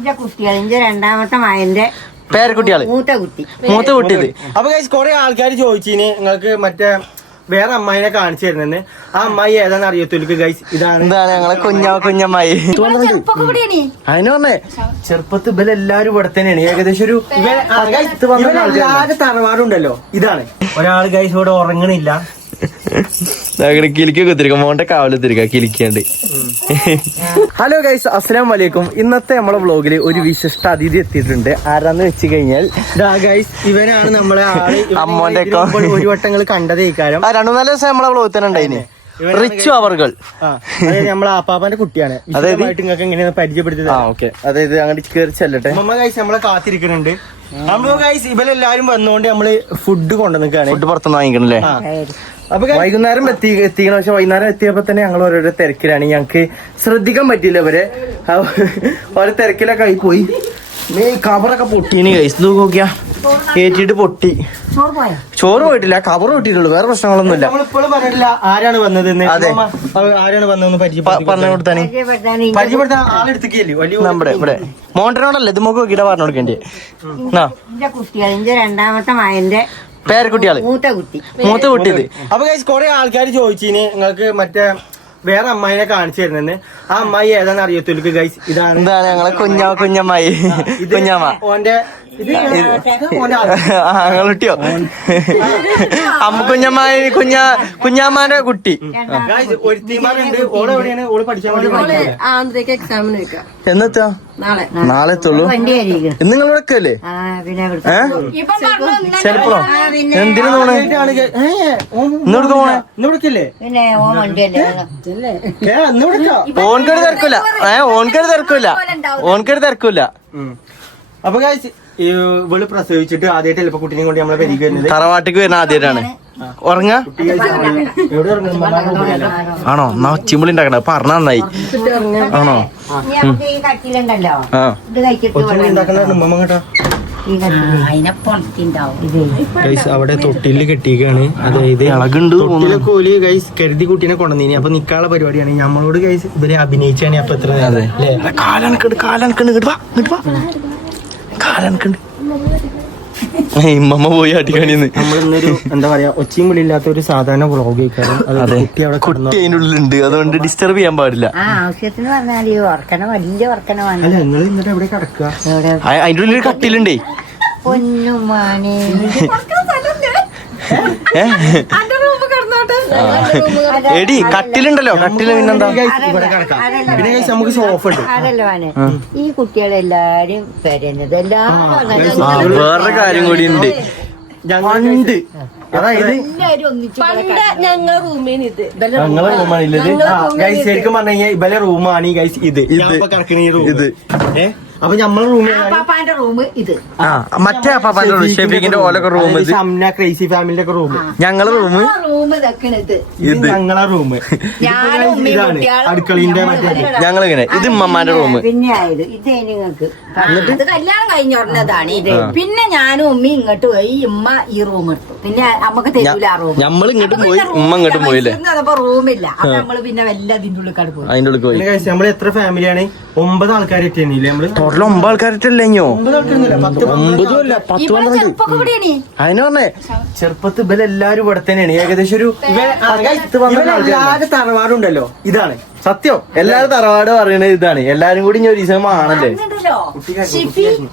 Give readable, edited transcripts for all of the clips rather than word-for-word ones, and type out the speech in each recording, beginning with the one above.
എന്റെ കുട്ടികൾ എന്റെ രണ്ടാമത്തെ മകന്റെ പേരക്കുട്ടികള് മൂത്ത കുട്ടി ഇത്. അപ്പൊ കൊറേ ആൾക്കാർ ചോദിച്ചിന് നിങ്ങൾക്ക് മറ്റേ വേറെ അമ്മായിനെ കാണിച്ചു തരുന്നെന്ന്. ആ അമ്മായി ഏതാന്ന് അറിയത്തില്ല ഗൈസ്. ഇതാണ് ഞങ്ങളെ കുഞ്ഞമ്മായി. അതിന് പറഞ്ഞേ ചെറുപ്പത്ത് ഇവരെല്ലാരും ഇവിടെ തന്നെയാണ്. ഏകദേശം ഒരു ആകെ തറവാടുണ്ടല്ലോ. ഇതാണ് ഒരാള് ഗൈസ് ഇവിടെ ഉറങ്ങണില്ല. കിലിക്ക് കുത്തിരിക്കും മോന്റെ കാവലെത്തിരിക്ക കിലിക്കാണ്ട്. ഹലോ ഗൈസ്, അസ്സലാം വലൈക്കും. ഇന്നത്തെ നമ്മളെ വ്ളോഗില് ഒരു വിശിഷ്ട അതിഥി എത്തിയിട്ടുണ്ട്. ആരാന്ന് വെച്ച് കഴിഞ്ഞാൽ ഗൈസ് ഇവനാണ് നമ്മളെ അമ്മോന്റെ ഒരു വട്ടങ്ങൾ കണ്ടത്. ഇക്കാരം 2-4 ദിവസം നമ്മളെ വ്ളോഗ് തന്നെ ഉണ്ടായിന്. റിച്ചു അവർകൾ നമ്മളെ ആപ്പാപ്പാന്റെ കുട്ടിയാണ്. അതായത് നിങ്ങൾക്ക് എങ്ങനെയാണ് പരിചയപ്പെടുത്തിയത്? അതായത് അങ്ങോട്ട് കയറി ചെല്ലട്ടെ. അമ്മ ഗൈസ് നമ്മളെ കാത്തിരിക്കുന്നുണ്ട്. നമ്മള് ഗൈസ് ഇവരെല്ലാരും വന്നോണ്ട് നമ്മള് ഫുഡ് കൊണ്ടുവന്നിക്കാണ്. ഫുഡ് പുറത്തുനിന്ന് വാങ്ങിക്കണല്ലേ. അപ്പൊ വൈകുന്നേരം എത്തിക്കണം. പക്ഷെ വൈകുന്നേരം എത്തിയപ്പോ തന്നെ ഞങ്ങൾ ഓരോരോ തിരക്കിലാണ്. ഞങ്ങക്ക് ശ്രദ്ധിക്കാൻ പറ്റിയില്ല. ഓരോ തിരക്കിലൊക്കെ ആയി പോയി. കവറൊക്കെ പൊട്ടീന് കൈസ്. നോക്കിയാ ഏറ്റിട്ട് പൊട്ടി. ചോറ് പോയിട്ടില്ല, കവർ പൊട്ടിയിട്ടുള്ളൂ. വേറെ പ്രശ്നങ്ങളൊന്നുമില്ല. നമ്മളിപ്പോഴും പറഞ്ഞിട്ടില്ല ആരാണ് വന്നതെന്ന്. ആരാണ് വന്നതെന്ന് പറഞ്ഞു കൊടുത്താന് പരിചയപ്പെടുത്താൻ ആളെടുത്തേക്കല്ലേ വലിയ നമ്മുടെ ഇവിടെ മോണ്ടനോടല്ലേ ഇത് മുഖം നോക്കിയിട്ട് പറഞ്ഞു കൊടുക്കേണ്ടി. എന്റെ കുട്ടികൾ എന്റെ രണ്ടാമത്തെ മകന്റെ പേരക്കുട്ടികള് മൂത്ത കുട്ടി ഇത്. അപ്പൊ കൊറേ ആൾക്കാർ ചോദിച്ചിന് നിങ്ങൾക്ക് മറ്റേ വേറെ അമ്മായിനെ കാണിച്ചു തരുന്നെന്ന്. ആ അമ്മായി ഏതാന്ന് അറിയത്തില്ല ഗൈസ്. ഇതാണ് ഞങ്ങളെ കുഞ്ഞമ്മായി. ഓന്റെ കുട്ടിയോ കുഞ്ഞാമാന്റെ കുട്ടി. ഒരുത്തിമാരുണ്ട്. ഓള് എവിടെയാണ്? ഓള് പഠിക്കാൻ വേണ്ടി എന്നെത്താ? നാളെ എത്തുള്ളൂ. ഇന്ന് നിങ്ങൾ ഇവിടെക്കല്ലേ? ചിലപ്പോ എന്തിനു പോണേ? ഇന്നെടുക്ക പോണേ? ഇന്നിവിടക്കല്ലേ? ഓൻക്കൊരു തിരക്കില്ല. ഓൻക്കൊരു തിരക്കില്ല. അപ്പൊ ഇവള് പ്രസവിച്ചിട്ട് ആദ്യമായിട്ട് ചിലപ്പോ കുട്ടീനെ കൊണ്ട് നമ്മളെ പെരുകി വരുന്നത്. തറവാട്ടിക്ക് വരുന്ന ആദ്യമായിട്ടാണ്. ഉറങ്ങ ആണോ? എന്നാ ഒച്ചിമ്പളി ഉണ്ടാക്കണ പറഞ്ഞ നന്നായി. ആണോ? അവിടെ തൊട്ടില് കെട്ടിക്കാണ്. അതായത് തൊട്ടിലൊക്കെ ഓല് ഗൈസ് കരുതി കുട്ടീനെ കൊണ്ടുവന്നീനി. അപ്പൊ നിക്കാനുള്ള പരിപാടിയാണ്. നമ്മളോട് ഗൈസ് ഇവരെ അഭിനയിച്ചാണ്. അപ്പൊ എത്ര ഇമ്മ പോയി അടിക്കാണിന്ന്. നമ്മളിന്നൊരു എന്താ പറയാ ഒച്ചയും വിളി ഇല്ലാത്ത ഒരു സാധാരണ വ്ളോഗ് ആയിക്കാരം. കുട്ടി അതിൻ്റെ ഉള്ളിലുണ്ട്, അതുകൊണ്ട് ഡിസ്റ്റർബ് ചെയ്യാൻ പാടില്ല. ആവശ്യത്തിന് പറഞ്ഞാല് ഓർക്കണ വലിയ ഓർക്കണമാണ്. അല്ല നിങ്ങൾ എന്നിട്ട് എവിടെ കിടക്കുക? അതിൻ്റെ ഉള്ളിൽ കട്ടിലുണ്ടേ. പൊന്നുമാനെ എടി കട്ടിലുണ്ടല്ലോ. കട്ടില് പിന്നെന്താ? പിന്നെ നമുക്ക് സോഫ ഉണ്ട്. അതല്ല മോനെ, ഈ കുട്ടികളെല്ലാരും വരുന്നത് വേറൊരു കാര്യം കൂടി ഉണ്ട്. ഞങ്ങളുണ്ട്. അതായത് ഞങ്ങളെ റൂമിന് ഞങ്ങളെ റൂമാണില്ലത്. ഗൈസ് ശരിക്കും പറഞ്ഞു കഴിഞ്ഞാൽ ഇവലെ റൂമാണ് ഈ ഗൈസ്. ഇത് ഇത് അപ്പൊ നമ്മളെ പാപ്പാന്റെ റൂം ഇത്. മറ്റേ പാപ്പാന്റെ റൂം, ഷെഫീഖിന്റെ ഓലൊക്കെ റൂം, ഷംന ക്രേസി ഫാമിലിന്റെ ഒക്കെ റൂം. ഞങ്ങളെ റൂം ഇത് ഞങ്ങളെ റൂം. ഇതാണ് അടുക്കളീന്റെ മറ്റേ. ഞങ്ങളിങ്ങനെ ഇത് ഉമ്മമാന്റെ റൂം. പിന്നെ ആയത് ഇത് നിങ്ങൾക്ക് ഇത് കല്യാണം കഴിഞ്ഞുടനതാണ് ഇത്. പിന്നെ ഞാനും ഉമ്മയും ഇങ്ങോട്ട് പോയി. ഉമ്മ ഈ റൂം എടുത്തു. പിന്നെ നമുക്ക് തരൂല ആ റൂം. നമ്മൾ ഇങ്ങോട്ടും പോയി, ഉമ്മ ഇങ്ങോട്ടും പോയില്ലേ. അപ്പൊ റൂമില്ല. അപ്പൊ നമ്മള് പിന്നെ വല്ല അതിന്റെ ഉള്ളിൽ പോയി. അതിന്റെ ഉള്ളിൽ പോയി. നമ്മൾ എത്ര ഫാമിലിയാണ്? 9 ആൾക്കാർ എത്തിയില്ലേ നമ്മള്? 9 ആൾക്കാരിട്ടല്ലോ. 10 അതിന് പറഞ്ഞേ ചെറുപ്പത്ത് ഇവരെല്ലാരും ഇവിടെ തന്നെയാണ്. ഏകദേശം ഒരു ആകെ തറവാടുണ്ടല്ലോ. ഇതാണ് സത്യം. എല്ലാരും തറവാട് പറയണത് ഇതാണ്. എല്ലാരും കൂടി ഇനി ഒരു ദിവസം ആണല്ലേ.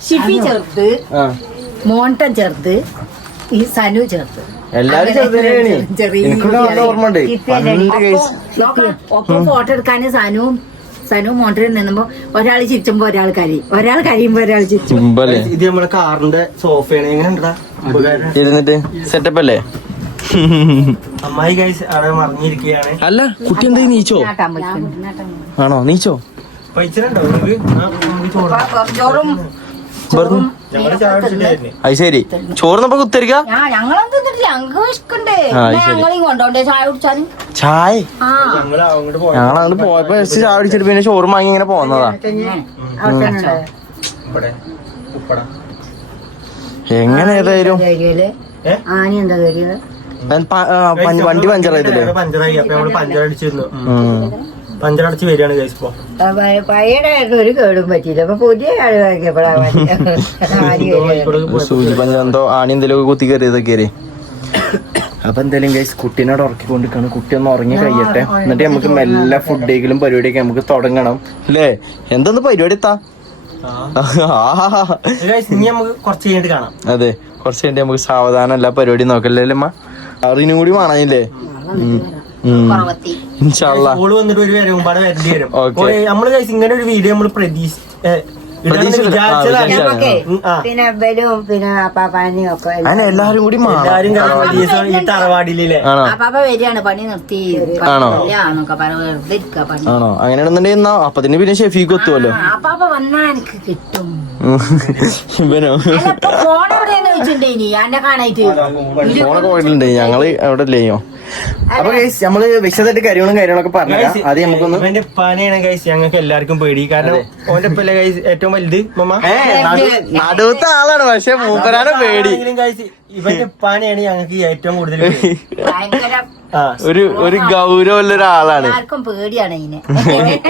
ഷിഫി ചേർത്ത്, മോണ്ടൻ ചേർത്ത്, ഈ സനു ചേർത്ത്, എല്ലാരും ചെറുതന്നെയാണ്. എനിക്ക് ഓർമ്മ ഉണ്ട്. ഒപ്പം ഫോട്ടോ എടുക്കാന് സനു മോണ്ടറിൽ നിന്നുമ്പോ ഒരാൾ ചിരിച്ചുമ്പോ ഒരാൾ കരയുമ്പോ ഒരാൾ ചിരിച്ചു. ഇത് നമ്മളെ കാറിന്റെ സോഫയാണ്. എങ്ങനെ ഇരുന്നിട്ട് സെറ്റപ്പ് അല്ലേ? അമ്മായി ഗൈസ് അവിടെ മറിഞ്ഞിരിക്കുകയാണ്. അല്ല കുട്ടി എന്താ നീച്ചോ? ആണോ നീച്ചോ? ചോറും അത് ശരി. ചോറിനപ്പോ കുത്തിരിക്ക. ചായ ഞങ്ങളങ്ങോട്ട് പോയപ്പോ ചായ കുടിച്ചിട്ട് പിന്നെ ചോറും വാങ്ങി ഇങ്ങനെ പോന്നതാ. എങ്ങനെ ഏതായാലും വണ്ടി പഞ്ചറായിട്ടില്ലേ? പഞ്ചറായി. അപ്പൊ നമ്മള് പഞ്ചറടിച്ചിരുന്നു. പഞ്ചറടച്ച് വരികയാണ് ഗൈസ് ഇപ്പൊ. പയ്യനായിരുന്നു ഒരു കേടും പറ്റിയില്ല. അപ്പൊ പുതിയ ആള് സൂചി പഞ്ചം എന്തോ ആണി എന്തെങ്കിലും കുത്തി കയറിയതൊക്കെ. അപ്പൊ എന്തായാലും ഗൈസ് കുട്ടീനോട് ഉറക്കിക്കൊണ്ടിരിക്കണം. കുട്ടി ഒന്ന് ഉറങ്ങി കഴിയട്ടെ, എന്നിട്ട് നമുക്ക് മെല്ലെ ഫുഡേക്കിലും പരിപാടിയൊക്കെ നമുക്ക് തുടങ്ങണം അല്ലേ? എന്തൊന്ന് പരിപാടി എത്താ? നമുക്ക് കുറച്ച് കഴിഞ്ഞിട്ട് കാണാം. അതെ, കുറച്ച് കഴിഞ്ഞിട്ട് നമുക്ക് സാവധാനം എല്ലാ പരിപാടിയും നോക്കല്ലേ അമ്മ? അറിനും കൂടി കാണാനില്ലേ? ഇൻഷാല്ലാ വന്നിട്ട് ഒരു വരും മുമ്പാട് വരേണ്ടി വരും. നമ്മള് കഴിച്ച് ഇങ്ങനെ ഒരു വീഡിയോ നമ്മള് പിന്നെ ബലും പിന്നെ അപ്പാപ്പാനും ഒക്കെ എല്ലാരും കൂടി ഈ തറവാടിയിലെ അപ്പാപ്പ വരികയാണ് പണി നിർത്തി. ആണോ? വെറുതെ ഇരിക്കുക പണി. ആണോ? അങ്ങനെയാണെന്നുണ്ടെങ്കിൽ അപ്പൊ തന്നെ പിന്നെ ഷെഫീക്ക് എത്തുമല്ലോ. അപ്പാപ്പ വന്നാ എനിക്ക് കിട്ടും. ഇവനോ ഫോൺ എവിടെയെന്ന് വെച്ചിട്ടുണ്ടേനി എന്നെ കാണായിട്ട് ഫോണൊക്കെ പോയിട്ടുണ്ട്. ഞങ്ങള് അവിടെ ഇല്ലേയോ? അപ്പൊ ഗൈസ് നമ്മള് വിശദമായിട്ട് കാര്യങ്ങളൊക്കെ പറഞ്ഞാൽ അത് നമുക്കൊന്ന് ഇവന്റെ പാനയാണ് ഗൈസ് ഞങ്ങൾക്ക് എല്ലാവർക്കും പേടി. കാരണം ഓന്റെ പല ഗൈസ് ഏറ്റവും വലുത് നടുവത്ത ആളാണ്, പക്ഷെ മൂപ്പരാണ് പേടി. ഗൈസ് ഇവന്റെ പാനയാണ് ഞങ്ങൾക്ക് ഏറ്റവും കൂടുതൽ ഒരു ഗൗരവമുള്ള ഒരാളാണ്. ആർക്കും പേടിയാണ് ഇതിനെ.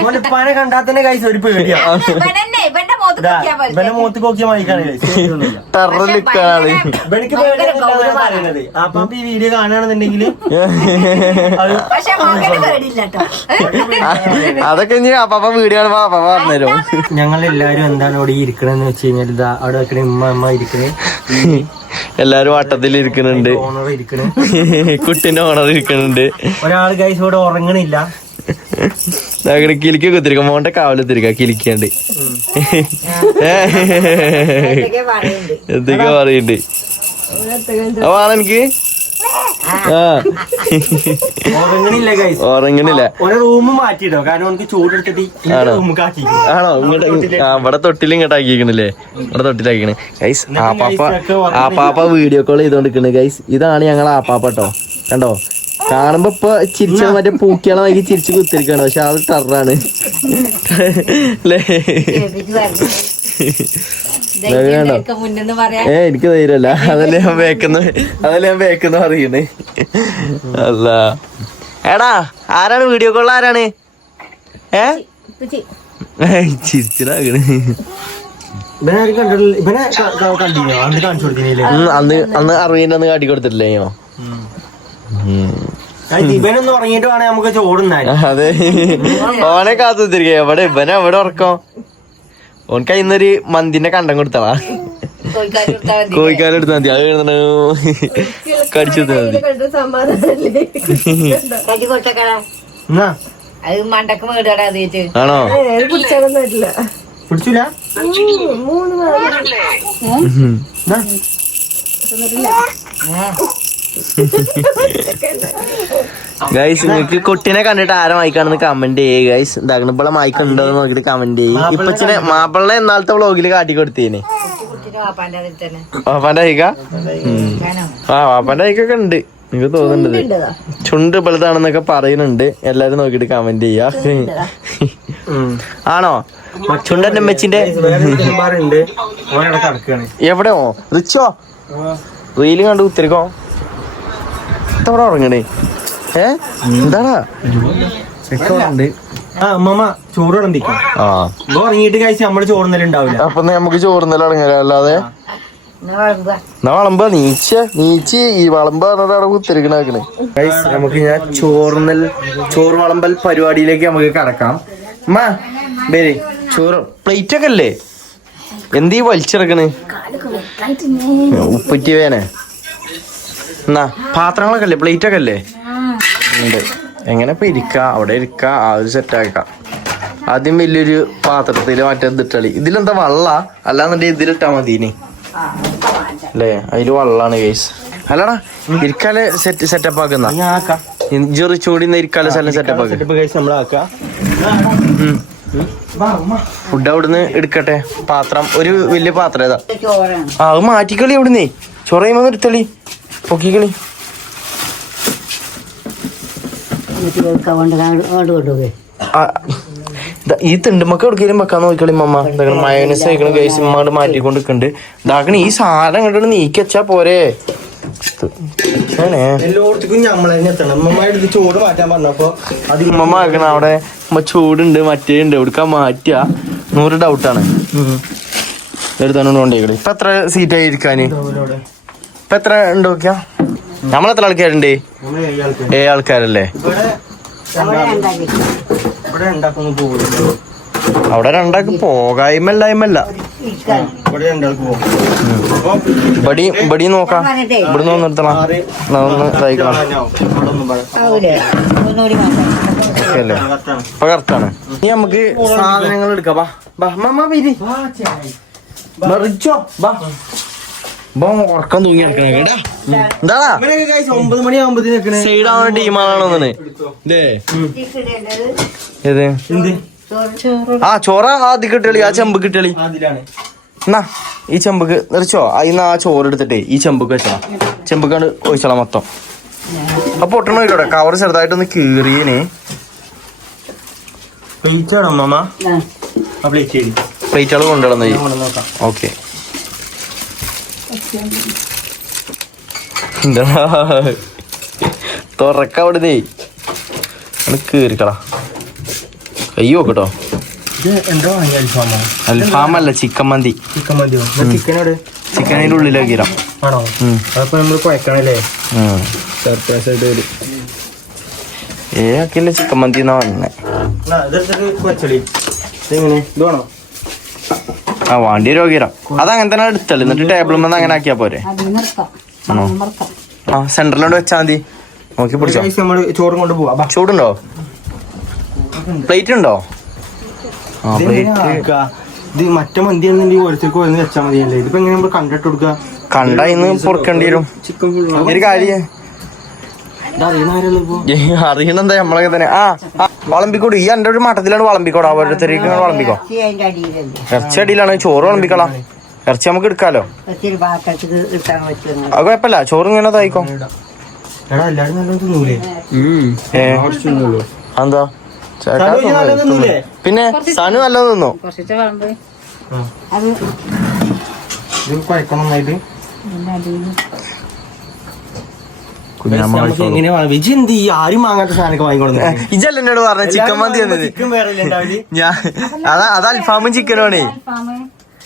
ഓന്റെ പാന കണ്ടാൽ തന്നെ ഗൈസ് ഒരു പേടിയാണ്. ഇവന്റെ മുഖത്ത് നോക്കിയ മൈക്കാണ് ഗൈസ്. ടെററിലാണ് ഇവനിക്ക് പറയുന്നത്. അപ്പൊ ഈ വീഡിയോ കാണുകയാണെന്നുണ്ടെങ്കിൽ അതൊക്കെ ഇനി അപ്പാപ്പ വീഡിയോ കാണുമ്പോ അപ്പാപ്പ പറഞ്ഞുതരും. ഞങ്ങളെല്ലാരും എന്താണ് അവിടെ ഇരിക്കണെന്ന് വെച്ച് കഴിഞ്ഞാൽ ഇതാ അവിടെ വെക്കണ ഉമ്മ ഇരിക്കണേ, എല്ലാരും വട്ടത്തിൽ ഇരിക്കുന്നുണ്ട്, ഓണർ ഇരിക്കണേ, കുട്ടിന്റെ ഓണർ ഇരിക്കുന്നുണ്ട്. ഒരാള് ഗൈസ് ഇവിടെ ഉറങ്ങണില്ല. കിലിക്ക് കുത്തിരിക്ക മോന്റെ കാവലെത്തിരിക്ക കിലിക്കാണ്ട് എന്തൊക്കെ പറയുന്നുണ്ട്. അപ്പൊ എനിക്ക് ഉറങ്ങണില്ല ഗൈസ്, ഉറങ്ങണില്ല. റൂം മാറ്റിട്ടോ, കാരണം നമുക്ക് ചൂടെടുത്തിട്ട് ആണോ? ഇങ്ങോട്ട് ഇവിടെ തൊട്ടിൽ ഇങ്ങോട്ട് ആക്കിക്കണില്ലേ? ഇവിടെ തൊട്ടിലാക്കിക്കണ് ഗൈസ്. ആപ്പാപ്പ വീഡിയോ കോൾ ചെയ്തോണ്ടിരിക്കണ് ഗൈസ്. ഇതാണ് ഞങ്ങൾ ആപ്പാപ്പ കേട്ടോ. കണ്ടോ? കാണുമ്പോ ഇപ്പൊ ചിരിച്ച മറ്റേ പൂക്കിയാളെ നോക്കി ചിരിച്ചു കുത്തിരിക്കാണ്, പക്ഷെ അത് ടെററാണ് അല്ലേ? എനിക്ക് ധൈര്യമല്ല, അതല്ലേ ഞാൻ ബേക്കെന്ന് പറയണേ. അല്ല എടാ, ആരാണ് വീഡിയോ കോൾ? ആരാണ്? ചിരിച്ചിടാകണ്. അന്ന് അറിവിന്റെ കാട്ടി കൊടുത്തിട്ടില്ലേയോ? ഇവനൊന്നും ഉറങ്ങിയിട്ട് വേണേ നമുക്ക് ചോറുന്നാൻ. അതെ, ഓനെ കാത്തുത്തിരിക്ക. എവിടെ എവിടെ ഉറക്കം? ഓനക്ക് ഇന്നൊരു മന്തിന്റെ കണ്ടം കൊടുത്തളാ, കോഴിക്കാലം എടുത്താൽ മതി. അത് കടിച്ചു മതി. ആണോ? പിടിച്ചില്ല. ഗൈസ്, നിങ്ങക്ക് കുട്ടീനെ കണ്ടിട്ട് ആരെ മൈക്കാണെന്ന് കമന്റ് ചെയ്യേ ഗൈസ്. എന്താക്കണം ഇവിടെ മൈക്ക് ഉണ്ടോ എന്ന് നോക്കിട്ട് കമന്റ് ചെയ്യും. ഇപ്പൊ മാപ്പിളെ എന്നാളത്തെ വ്ളോഗില് കാട്ടി കൊടുത്തേനെ. വാപ്പാന്റെ ഹൈക്ക വാപ്പാന്റെ ഹൈക്കൊക്കെ ഉണ്ട്. നിങ്ങക്ക് തോന്നുന്നുണ്ട് ചുണ്ട് പലതാണെന്നൊക്കെ പറയുന്നുണ്ട്. എല്ലാരും നോക്കിട്ട് കമന്റ് ചെയ്യാ. ആണോ? ചുണ്ടന്റെ അമ്മച്ചിന്റെ എവിടെയോ റിച്ചോ റീല് കണ്ട് കുത്തിരിക്കോ? ഇവിടെ ഉറങ്ങണേ? എന്താടാ ചോറ് ഉറങ്ങിയിട്ട് കഴിച്ച് നമ്മള് ചോറുന്നലുണ്ടാവില്ല. അപ്പൊ നമുക്ക് ചോറുന്നല ഇറങ്ങല. അല്ലാതെ വളമ്പ നീച്ച് ഈ വളമ്പ അവിടെ കുത്തിരിക്കണാക്കണേ. ഗൈസ്, നമുക്ക് ഞാൻ ചോറ് വളമ്പൽ പരിപാടിയിലേക്ക് നമുക്ക് കടക്കാം. ബേരി ചോറ് പ്ലേറ്റ് ഒക്കെ അല്ലേ? എന്തീ വലിച്ചിറക്കണ്? ഉപ്പറ്റി വേനെ എന്നാ പാത്രങ്ങളൊക്കെ അല്ലേ? പ്ലേറ്റ് ഒക്കെ അല്ലേ? ഉണ്ട്. എങ്ങനെ ഇപ്പൊ അവിടെ ഇരിക്ക ആ ഒരു സെറ്റാക്കാം. ആദ്യം വലിയൊരു പാത്രത്തില് മറ്റേതിട്ടളി. ഇതിലെന്താ വള്ള? അല്ലാന്നുണ്ടെങ്കിൽ ഇതിലിട്ടാ മതിനി അല്ലേ? അതില് വള്ളാണ് കേസ്. അല്ലടാ ഇരിക്കാലെ സെറ്റപ്പ് ആക്കുന്ന ചെറു ചൂടി ഇരിക്കാലെ സ്ഥലം സെറ്റപ്പ് ആക്ക. ഫുഡ് അവിടുന്ന് എടുക്കട്ടെ. പാത്രം ഒരു വലിയ പാത്രം ഏതാ? അത് മാറ്റിക്കളി അവിടുന്നേ. ചൊറയുമ്പോ എടുത്തളി, പൊക്കിക്കളി. ഈ തിണ്ടുമ്പൊക്കെ എവിടേക്കും വെക്കാൻ നോക്കിക്കളി മമ്മ. മയോനൈസ് കഴിക്കണ കേസ് ഇമ്മ മാറ്റിക്കൊണ്ട് നിൽക്കുന്നുണ്ട്. ഇതാക്കണ ഈ സാധനം കണ്ടിട്ട് നീക്കി വെച്ചാ പോരെ. എല്ലായിടത്തേക്കും നമ്മൾ തന്നെ എത്തണം. അമ്മമ്മയുടെ അടുത്ത് ചോറ് മാറ്റാൻ പറഞ്ഞപ്പോ അത് ഉമ്മ ആക്കണ അവിടെ ചൂടുണ്ട് മറ്റേ ഉണ്ട് എടുക്കാൻ മാറ്റുക 100 ഡൗട്ടാണ്. എടുത്തോണ്ട് കൊണ്ടേക്കടെ. ഇപ്പൊ എത്ര സീറ്റായി ഇരിക്കാന്? ഇപ്പൊ എത്ര ഉണ്ട് നോക്കിയാ? നമ്മളെത്ര ആൾക്കാരുണ്ട്? 7 ആൾക്കാരല്ലേ? ഇവിടെ ഉണ്ടാക്കുന്നു പോകും. അവിടെ 2 പോകായ്മല്ല. ബടി നോക്കാം. ഇവിടുന്ന് ഒന്ന് നിർത്തണം. ഒന്ന് ഇതായിക്കണം. അല്ലേ ഇപ്പൊ കറക്റ്റാണ്. ഇനി നമുക്ക് സാധനങ്ങൾ എടുക്കാം. ഉറക്കം തൂങ്ങി നടക്കണ എന്താ 9 മണിയാകുമ്പോഴത്തേക്ക് സൈഡാവുന്ന ടീമാണോന്ന്. ഏത് ആ ചോറ ആദ്യം കിട്ടളി. ആ ചെമ്പ് കിട്ടളി. എന്നാ ഈ ചെമ്പക്ക് നിറച്ചോ. അതിന്ന് ആ ചോറ് എടുത്തിട്ടേ ഈ ചെമ്പക്ക് വെച്ചോളാം. ചെമ്പക്കാണ്ട് ഒഴിച്ചോളാം മൊത്തം. അപ്പൊ പൊട്ടണ നോക്കോട്ടെ. കവർ ചെറുതായിട്ടൊന്ന് കീറിയന്. പ്ലേറ്റുകൾ കൊണ്ടുവന്ന. ഓക്കെ തുറക്ക അവിടുന്നേ കീറിക്കളാ. കയ്യോ നോക്കട്ടോ. അൽഫാമല്ല ചിക്കൻ മന്തി. ചിക്കൻ അതിന്റെ ഉള്ളിലാക്കിരാം. ആണോ? അപ്പൊ നമ്മള് കുഴക്കണല്ലേ? സർപ്രൈസ് ആയിട്ട് വരും. ആക്കില്ല ചിക്കൻ മന്തി എന്നാ പറഞ്ഞേ. ആ വാണ്ടി രോഗിരാം. അതങ്ങനെ തന്നെ എടുത്തല്ലേ. എന്നിട്ട് ടേബിൾ വന്ന് അങ്ങനെ ആക്കിയാ പോരെ? ആണോ? ആ സെന്ററിലോട്ട് വെച്ചാ മതി. നോക്കി പിടിച്ചോ. ചോറും കൊണ്ട് പോവാ. ചൂടുണ്ടോ? പ്ലേറ്റ് ഉണ്ടോ? ആ പ്ലേറ്റ്. ഇത് മറ്റേ മന്തി ഓരോരുത്തർക്ക് വന്ന് വെച്ചാൽ മതിയല്ലേ? ഇതിപ്പോ എങ്ങനെ നമ്മൾ കണ്ടിട്ട് കൊടുക്കുക? കണ്ട ഇന്ന് പൊറുക്കേണ്ടി വരും. ഒരു കാര്യം അറിയണെന്താ നമ്മളൊക്കെ തന്നെ. ആ വളമ്പിക്കോട്. ഈ എന്റെ ഒരു മട്ടത്തിലാണ് വളമ്പിക്കോട്. ഓരോരുത്തർക്ക് വളമ്പിക്കോ. ഇറച്ചി അടിയിലാണ്. ചോറ് വളമ്പിക്കളാം. ഇറച്ചി നമുക്ക് എടുക്കാലോ. അത് കുഴപ്പമില്ല. ചോറ് ഇങ്ങനെ തായിക്കോ. എന്താ പിന്നെ സനു നല്ലത് തിന്നോ? ആരും വാങ്ങാത്ത സാധനമൊക്കെ വാങ്ങിക്കൊണ്ടു. ഇജല്ല എന്നോട് പറഞ്ഞ ചിക്കൻ മന്തി എന്നത്. ഞാൻ അത് അൽഫാമും ചിക്കനുമാണ്.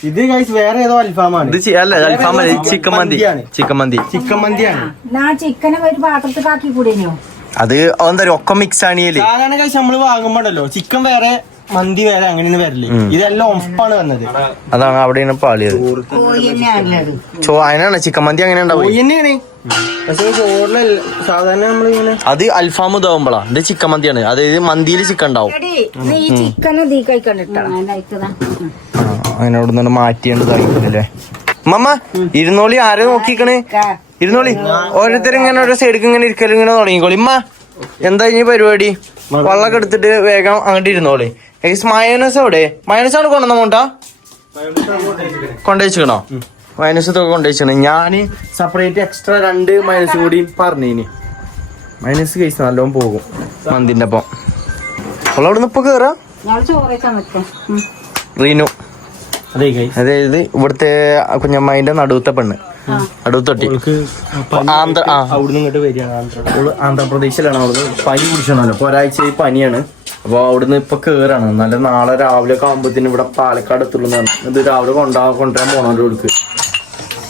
ഇത് വേറെ ഏതോ അൽഫാമാണ്. ഇത് അല്ല അൽഫാം ചിക്കൻ മന്തി. ചിക്കൻ മന്തിയാണ്. ചിക്കനെ ഒരു പാത്രത്തിൽ ആക്കി കൂടിയോ? അത് എന്താ ഒക്കെ മിക്സ് ആണ്. സാധാരണ കഴിച്ച് നമ്മള് വാങ്ങുമ്പോണ്ടല്ലോ ചിക്കൻ വേറെ മന്തി വേറെ അങ്ങനെയാണ് വരല്. ഇതെല്ലാം ഒപ്പാണ് വന്നത്. അതാണ് അവിടെയാണ് പാളിയത്. അതിനാണ് ചിക്കൻ മന്തി അങ്ങനെ ഉണ്ടാവും. പക്ഷെ ചോറില് സാധാരണ നമ്മളിങ്ങനെ അത് അൽഫാം ഇതാവുമ്പോളാ. ഇത് ചിക്കൻ മന്തിയാണ്. അതായത് മന്തിയില് ചിക്കൻ ഉണ്ടാവും. അങ്ങനെ അവിടെ നിന്ന് മാറ്റിയേണ്ടതായില്ലേ മമ്മ? ഇരുന്നോളി. ആരെ നോക്കിക്കണേ? ഇരുന്നോളി. ഓരോരുത്തരും ഇങ്ങനെ ഓരോ സൈഡിൽ ഇങ്ങനെ ഇരിക്കലും ഇങ്ങനെ തുടങ്ങിക്കോളി. ഇമ്മ എന്താ ഇനി പരിപാടി? വെള്ളമൊക്കെ എടുത്തിട്ട് വേഗം അങ്ങോട്ട് ഇരുന്നോളി. മയോനസ് എവിടെ? മയോനസ് ആണ് കൊണ്ടുവന്ന മോണ്ടാ? കൊണ്ടുവച്ചിക്കണോ? മൈനസ് ഒക്കെ കൊണ്ടുവച്ചിക്കണേ. ഞാന് സെപ്പറേറ്റ് എക്സ്ട്രാ 2 മൈനസ് കൂടി പറഞ്ഞിനി. മൈനസ് കേസ് നല്ലോണം പോകും മന്തിന്റെ ഒപ്പം. അവൾ അവിടെ നിന്ന് ഇപ്പൊ കേറാ റീനു. അതായത് ഇവിടുത്തെ കുഞ്ഞമ്മന്റെ നടുവത്തെ പെണ്ണ്. നടുവത്തൊട്ടി ആന്ധ്രാപ്രദേശിലാണ്. അവിടുന്ന് പനി പിടിച്ചണല്ലോ. ഇപ്പൊ ഒരാഴ്ച പനിയാണ്. അപ്പൊ അവിടുന്ന് ഇപ്പൊ കേറാണ്. നല്ല നാളെ രാവിലെ ഒക്കെ ആകുമ്പോഴത്തേന് ഇവിടെ പാലക്കാട് എത്തുള്ളൂ. ഇത് രാവിലെ കൊണ്ടുവരാൻ പോണോ കൊടുക്ക്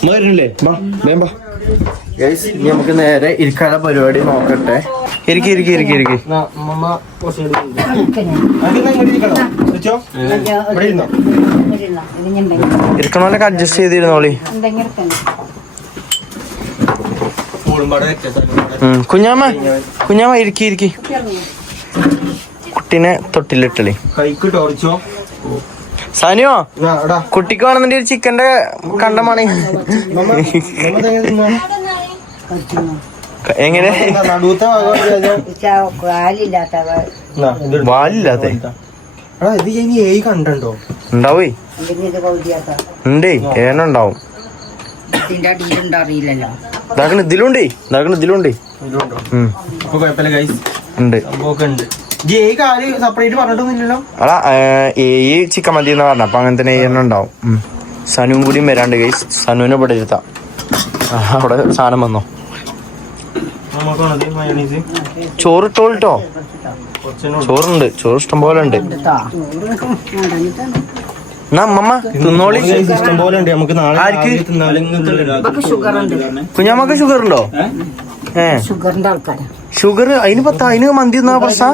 വരുന്നില്ലേ? ഇനി നമുക്ക് നേരെ ഇരിക്കാനുള്ള പരിപാടി നോക്കട്ടെ. ഇരിക്കി ഇരിക്കണോലൊക്കെ അഡ്ജസ്റ്റ് ചെയ്തിരുന്നോളി. കുഞ്ഞാമ ഇരിക്കി കുട്ടീനെ തൊട്ടിലിട്ടളി. സാനിയോ കുട്ടിക്ക് വേണമെന്നുണ്ടെങ്കിൽ ഒരു ചിക്കന്റെ കണ്ടമാണ്. എങ്ങനെ വാലില്ലാത്ത ഉണ്ടാവേ ഉണ്ടേ ഏനുണ്ടാവും. ഇതിലുണ്ടേ ഉണ്ട്. അടാ ചിക്കൻ മതി എന്ന് പറഞ്ഞ അപ്പൊ അങ്ങനെ തന്നെ ഉണ്ടാവും. സനുവും കൂടിയും വരാണ്ട് ഗൈസ്. സനുവിനെ ഇവിടെ ഇരുത്താം. അവിടെ സാധനം വന്നോ? ചോറിട്ടോളിട്ടോ. ചോറുണ്ട്, ചോറ് ഇഷ്ടം പോലെ ഉണ്ട്. എന്നാ അമ്മമ്മ തിന്നോളി. ഇഷ്ടം പോലെ ഉണ്ട്. നമുക്ക് നാളെ കുഞ്ഞമ്മക്ക് ഷുഗർ ഉണ്ടോ? ഷുഗറിന്റെ ആൾക്കാരാ. ഷുഗർ അതിന് മന്തി തിന്നാ പ്രശ്നം.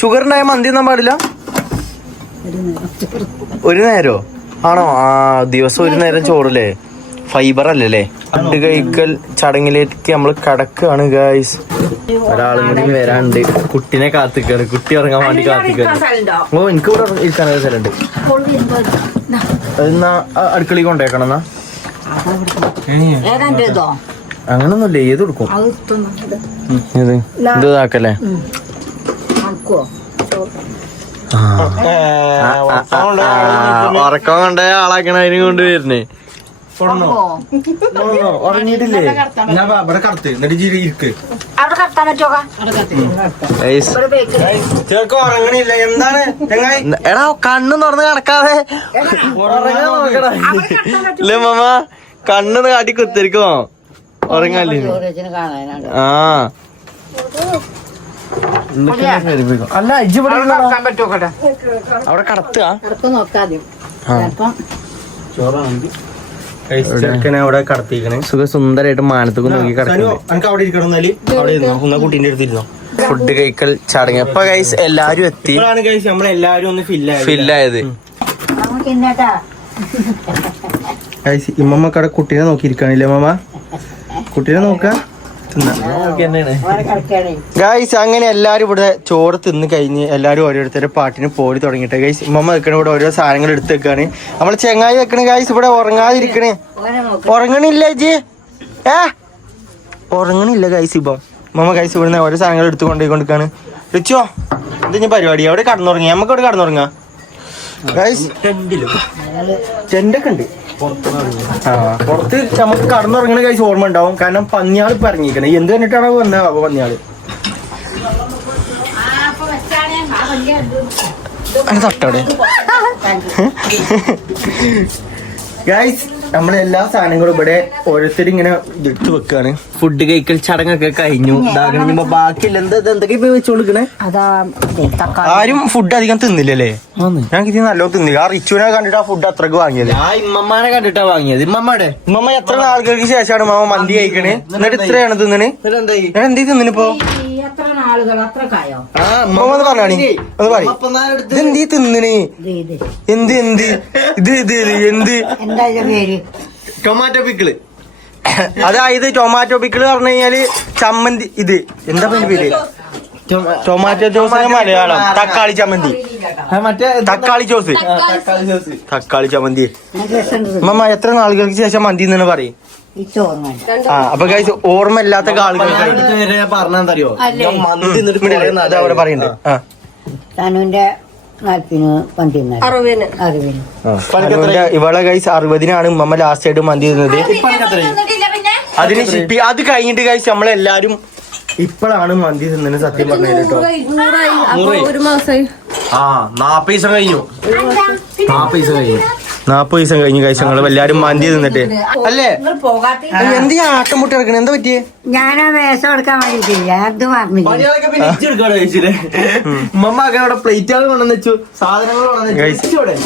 ഷുഗർ ഉണ്ടായ മന്തി തിന്നാൻ പാടില്ല. ഒരു നേരോ ആണോ? ആ ദിവസം ഒരു നേരം ചോറല്ലേ? ഫൈബർ അല്ലല്ലേ? ഫുഡ് കഴിക്കൽ ചടങ്ങിലേക്ക് നമ്മൾ കടക്കാണ് ഗായ്സ്. ഒരാളും കൂടി വരാണ്ട്. കുട്ടിനെ കാത്തിക്കാണ്. കുട്ടി ഇറങ്ങാൻ വേണ്ടി കാത്തിക്കാണ്. ഓ എനിക്ക് ഇവിടെ ഇരിക്കാനൊരു സ്ഥലമുണ്ട്. അതെന്നാ അടുക്കളയിൽ കൊണ്ടേക്കണം എന്നാ. അങ്ങനൊന്നുമില്ല, ഏത് കൊടുക്കും. ഇത് ഇതാക്കല്ലേ? ഉറക്കം കൊണ്ടേ ആളാക്കണ അതിന് കൊണ്ട് വരുന്നേ. ഉറങ്ങിയിട്ടില്ലേ? ഉറങ്ങണില്ല. എന്താണ് എടാ കണ്ണ് തുറന്ന് കിടക്കാതെ ഇല്ലേ മാമ? കണ്ണ് കാട്ടി കുത്തിരിക്കോ? ഉറങ്ങല്ലേ? ആ അല്ല ഇജ്ജ് അവിടെ കടത്തുക. അവിടെ കടത്തിക്കണേ. സുന്ദരായിട്ട് മാനത്തേക്ക് നോക്കി കിടക്കുന്നു. അവിടെ ഇരിക്കണം. അവിടെ ഇരുന്നോ, കുട്ടീന്റെ അടുത്തിരുന്നോ. ഫുഡ് കഴിക്കൽ ചടങ്ങ് ഇപ്പൊ ഗൈസ് എല്ലാരും എത്തി. നമ്മളെല്ലാരും ഒന്ന് ഫില്ലായത്. ഇമ്മമ്മ കട കുട്ടീനെ നോക്കിയിരിക്കാണില്ലേ മാമ? കുട്ടീനെ നോക്ക. ഗൈസ് അങ്ങനെ എല്ലാരും ഇവിടെ ചോറ് തിന്ന് കഴിഞ്ഞ് എല്ലാരും ഓരോരുത്തരുടെ പാട്ടിന് പോയി തുടങ്ങിയിട്ട് ഗൈസ് ഇമ്മമ്മ വെക്കണ ഇവിടെ ഓരോ സാധനങ്ങൾ എടുത്ത് വെക്കാണ്. നമ്മള് ചെങ്ങായി വെക്കണ ഗൈസ് ഇവിടെ ഉറങ്ങാതിരിക്കണേ. ഉറങ്ങണില്ല ജി? ഉറങ്ങണില്ല ഗൈസ്. ഇപ്പൊ മമ്മ ഗൈസ് ഇവിടുന്ന് ഓരോ സാധനങ്ങൾ എടുത്ത് കൊണ്ടുപോയിക്കൊണ്ടിരിക്കാണ്. റിച്ചോ ഇത് ഞാൻ പരിപാടി അവിടെ കടന്നുറങ്ങി. നമുക്ക് ഇവിടെ കടന്നുറങ്ങാം ഗൈസ്. ടെന്റൊക്കെ ഉണ്ട് പുറത്ത്. നമുക്ക് കടന്നുറങ്ങണ കഴിച്ച് ഓർമ്മ ഉണ്ടാവും. കാരണം പന്നിയാൾ ഇപ്പൊ ഇറങ്ങിക്കണേ. എന്ത് കണ്ടിട്ടാണോ വന്നത് പന്നിയാള്? തട്ടോടെ ഗൈസ് നമ്മളെല്ലാ സാധനങ്ങളും ഇവിടെ ഓരോരുത്തരും ഇങ്ങനെ എടുത്ത് വെക്കാണ്. ഫുഡ് കഴിക്കൽ ചടങ്ങൊക്കെ കഴിഞ്ഞു. ബാക്കിയില്ല. എന്തൊക്കെ ഇപ്പൊ വെച്ചോണ്ടിരിക്കണേ? ആരും ഫുഡ് അധികം തിന്നില്ലല്ലേ? ഞാൻ ഇത് നല്ലോണം തിന്നില്ല. ആ റിച്ചുവിനെ കണ്ടിട്ട് ആ ഫുഡ് അത്രക്ക് വാങ്ങിയത്. ആ ഇമ്മമ്മനെ കണ്ടിട്ടാ വാങ്ങിയത്. ഇമ്മമ്മ എത്ര നാളുകൾക്ക് ശേഷമാണ് മാമ മന്തി കഴിക്കണേ? എന്നിട്ട് ഇത്രയാണ് തിന്നണ്. എന്തേ തിന്നിപ്പോ? ആ അമ്മ ഒന്ന് പറഞ്ഞാണി. ഒന്ന് പറയും ഇതെന്തീ തിന്നണ്? എന്ത് എന്ത് ഇത് ഇത് എന്ത്? Tomato pickle. അതായത് ടൊമാറ്റോ പിക്കിള് പറഞ്ഞു കഴിഞ്ഞാല് ചമ്മന്തി. ഇത് എന്താ പേര്? ടൊമാറ്റോ ജോസ് മലയാളം. തക്കാളി ചമ്മന്തി. മറ്റേ തക്കാളി ജോസ്. തക്കാളി ചമ്മന്തി. അമ്മ എത്ര നാളുകൾക്ക് ശേഷം മന്തി എന്ന് പറയും. അപ്പൊ ഗൈസ് ഓർമ്മ ഇല്ലാത്ത ആളുകൾക്ക് പറഞ്ഞറിയോ അവിടെ പറയുന്നുണ്ട്. ഇവളെ ഗൈസ് 60-നാണ് ഉമ്മ ലാസ്റ്റ് ആയിട്ട് മന്തി തിന്നത്. അതിന് അത് കഴിഞ്ഞിട്ട് ഗൈസ് നമ്മളെല്ലാരും ഇപ്പോഴാണ് മന്തി തിന്നത്. സത്യം പറഞ്ഞു കേട്ടോ. 40 ദിവസം കഴിഞ്ഞു. 40 ദിവസം കഴിഞ്ഞു കഴിച്ചു ഞങ്ങൾ എല്ലാരും മന്തി തിന്നിട്ട്. അല്ലേ എന്ത് ആട്ടം മുട്ടി ഇറക്കണേ? എന്താ പറ്റിയേ? ഞാനാ വേഷം എടുക്കാൻ വേണ്ടിട്ടില്ല. അത് അവിടെ പ്ലേറ്റുകൾ കൊണ്ടുവന്ന് വെച്ചു. സാധനങ്ങൾ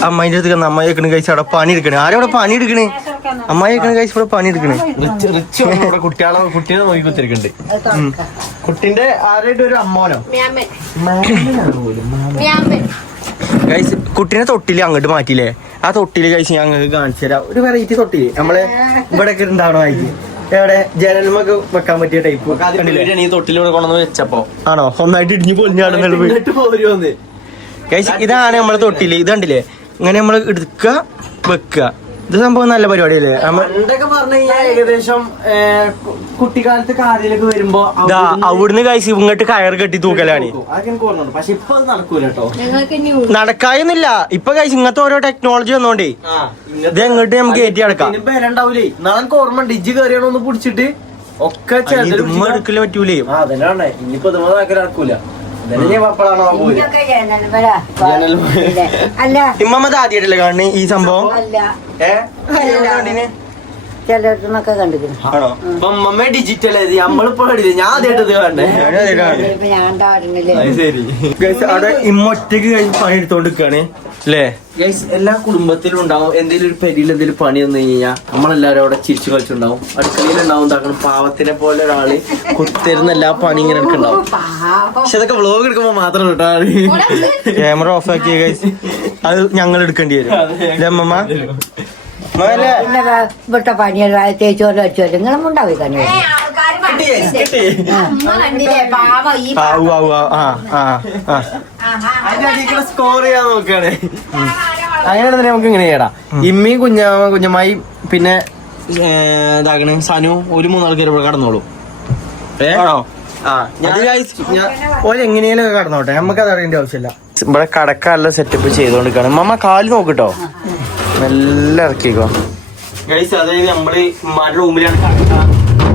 അമ്മായിന്റെ അടുത്ത് അമ്മായി വെക്കണ കഴിച്ച് അവിടെ പണി എടുക്കണേ. ആരും അവിടെ പണി എടുക്കണേ? അമ്മായി വെക്കണ കഴിച്ച് ഇവിടെ പണി എടുക്കണേ. കുട്ടീനെ നോക്കി കുത്തിരിക്കണ്ട്. കുട്ടിന്റെ ആരായിട്ട് ഒരു അമ്മോനോ ഗൈസ്. കുട്ടീനെ തൊട്ടില് അങ്ങോട്ട് മാറ്റിയില്ലേ? ആ തൊട്ടില് കഴിച്ച് ഞങ്ങൾക്ക് കാണിച്ചു തരാം. ഒരു വെറൈറ്റി തൊട്ടില് നമ്മളെ ഇവിടെ ഒക്കെ ഉണ്ടാവണ ആയിട്ട്. എവിടെ ജനലുമൊക്കെ വെക്കാൻ പറ്റിയ ടൈപ്പ്. ഈ തൊട്ടിലൂടെ കൊണ്ടുവന്ന് വെച്ചപ്പോ ആണോ ഒന്നായിട്ട് ഇടിഞ്ഞ് പൊളിഞ്ഞാടുന്നത് ഗൈസ്. ഇതാണ് നമ്മളെ തൊട്ടില്. ഇത് കണ്ടില്ലേ? ഇങ്ങനെ നമ്മള് എടുക്കുക വെക്കുക. ഇത് സംഭവം നല്ല പരിപാടിയല്ലേ? പണ്ടൊക്കെ പറഞ്ഞു കഴിഞ്ഞാൽ ഏകദേശം കുട്ടിക്കാലത്ത് കാറിലൊക്കെ വരുമ്പോ അവിടുന്ന് കഴിച്ച് ഇങ്ങോട്ട് കയർ കെട്ടി തൂക്കലാണ്. പക്ഷെ ഇപ്പൊ നടക്കൂല കേട്ടോ. നടക്കായൊന്നുമില്ല ഇപ്പൊ കഴിച്ച് ഇങ്ങനത്തെ ഓരോ ടെക്നോളജി വന്നോണ്ടേ ഇത് എങ്ങോട്ട് നമുക്ക് കയറ്റി നടക്കാം. ഉണ്ടാവൂലേ? നാളെ ഓർമ്മ ഡിജ് കയറിയാണോ പിടിച്ചിട്ട് ഒക്കെ എടുക്കല് പറ്റൂലേ? അതന്നെ ഇനിയിപ്പോ നടക്കൂല. ഇമ്മമ്മത് ആദ്യമായിട്ടല്ലേ കാണണേ ഈ സംഭവം? ചിലർന്നൊക്കെ കണ്ടിരിക്കുന്നു. ആണോ? മമ്മ ഡിജിറ്റൽ നമ്മളിപ്പോ കണ്ടില്ലേ, ഞാൻ ആദ്യമായിട്ട് ഇത് കണ്ടേ. ഇപ്പൊ ഞാൻ ഉണ്ടാവുന്നില്ലേ. ശരി അവിടെ ഇമ്മൊറ്റക്ക് കഴിഞ്ഞ് പണി എടുത്തോണ്ടിരിക്കാണ് അല്ലേ ഗൈസ്? എല്ലാ കുടുംബത്തിലും ഉണ്ടാവും എന്തെങ്കിലും ഒരു പെരിയിൽ എന്തെങ്കിലും പണി വന്നു കഴിഞ്ഞാൽ നമ്മളെല്ലാരും അവിടെ ചിരിച്ചു കളിച്ചുണ്ടാവും. അടുക്കളയിലുണ്ടാവും എന്താക്കണം പാവത്തിനെ പോലെ ഒരാള് കുത്തിരുന്ന എല്ലാ പണി ഇങ്ങനെ എടുക്കണ്ടാവും. പക്ഷെ അതൊക്കെ വ്ലോഗ് എടുക്കുമ്പോ മാത്രം കേട്ടോ ക്യാമറ ഓഫ് ആക്കിയ ഗൈസ്, അത് ഞങ്ങൾ എടുക്കേണ്ടി വരും. അമ്മമ്മ ഇവിടുത്തെ പണിയല്ല തേച്ചോറ് അടിച്ചോറ് നിങ്ങളും ഉണ്ടാവും കണ്ണു. സ്കോർ ചെയ്യാൻ നോക്കാണ്. അങ്ങനെയാണെന്ന് നമുക്ക് ഇങ്ങനെ ചെയ്യടാ. ഇമ്മയും കുഞ്ഞമ്മായി പിന്നെ ഇതാകണ് സനു ഒരു 3 ആൾക്കാർ ഇവിടെ കടന്നോളൂ. ആണോ? ഓരെങ്ങനെയാലും കടന്നോട്ടെ, നമുക്കത് അറിയേണ്ട ആവശ്യമില്ല. ഇവിടെ കടക്കാനുള്ള സെറ്റപ്പ് ചെയ്തോണ്ടിരിക്കാണ്. മമ്മ കാല് നോക്കിട്ടോ, നല്ല ഇറക്കിക്കോ ഗൈസ്. അതായത് നമ്മള് ഉമ്മാരുടെ റൂമിലാണ്